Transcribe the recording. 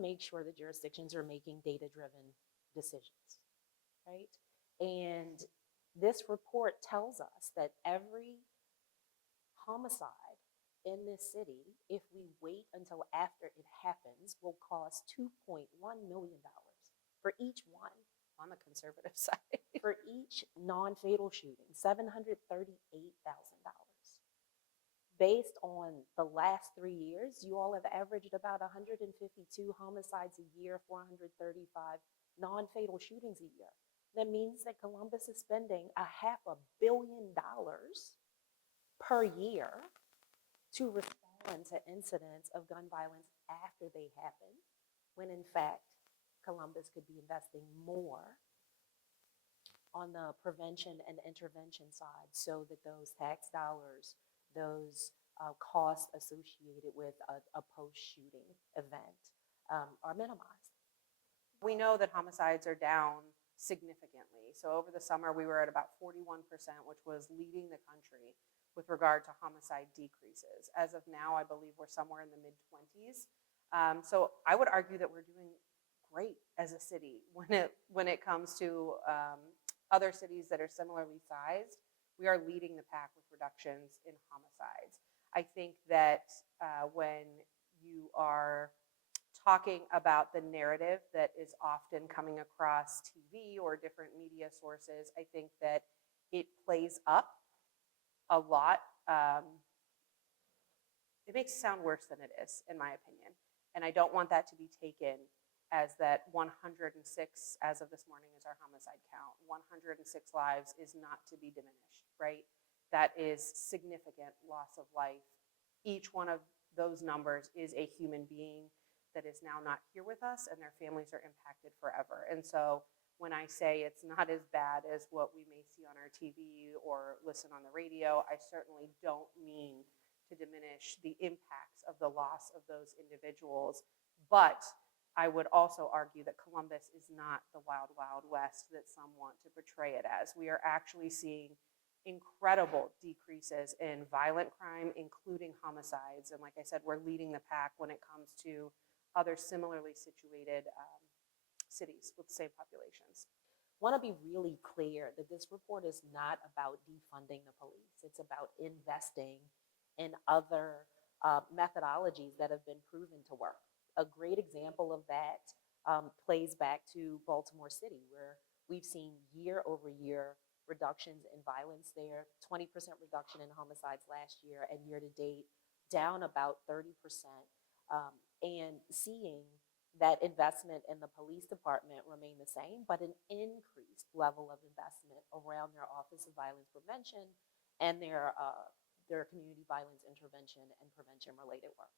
make sure that jurisdictions are making data-driven decisions, right? And this report tells us that every homicide in this city, if we wait until after it happens, will cost $2.1 million for each one. On the conservative side. For each non-fatal shooting, $738,000. Based on the last 3 years, you all have averaged about 152 homicides a year, 435 non-fatal shootings a year. That means that Columbus is spending $500 million per year to respond to incidents of gun violence after they happen, when in fact, Columbus could be investing more on the prevention and intervention side so that those tax dollars, those costs associated with a post-shooting event are minimized. We know that homicides are down significantly. So over the summer, we were at about 41%, which was leading the country with regard to homicide decreases. As of now, I believe we're somewhere in the mid-20s. So I would argue that we're doing great as a city when it comes to other cities that are similarly sized. We are leading the pack with reductions in homicides. I think that when you are talking about the narrative that is often coming across TV or different media sources, I think that it plays up a lot. It makes it sound worse than it is, in my opinion. And I don't want that to be taken as that 106, as of this morning, is our homicide count. 106 lives is not to be diminished, right? That is significant loss of life. Each one of those numbers is a human being that is now not here with us, and their families are impacted forever. And so when I say it's not as bad as what we may see on our TV or listen on the radio, I certainly don't mean to diminish the impacts of the loss of those individuals. But I would also argue that Columbus is not the wild, wild west that some want to portray it as. We are actually seeing incredible decreases in violent crime, including homicides. And like I said, we're leading the pack when it comes to other similarly situated cities with the same populations. I want to be really clear that this report is not about defunding the police. It's about investing in other methodologies that have been proven to work. A great example of that plays back to Baltimore City, where we've seen year over year reductions in violence there, 20% reduction in homicides last year, and year to date down about 30%. And seeing that investment in the police department remain the same, but an increased level of investment around their Office of Violence Prevention and their community violence intervention and prevention related work.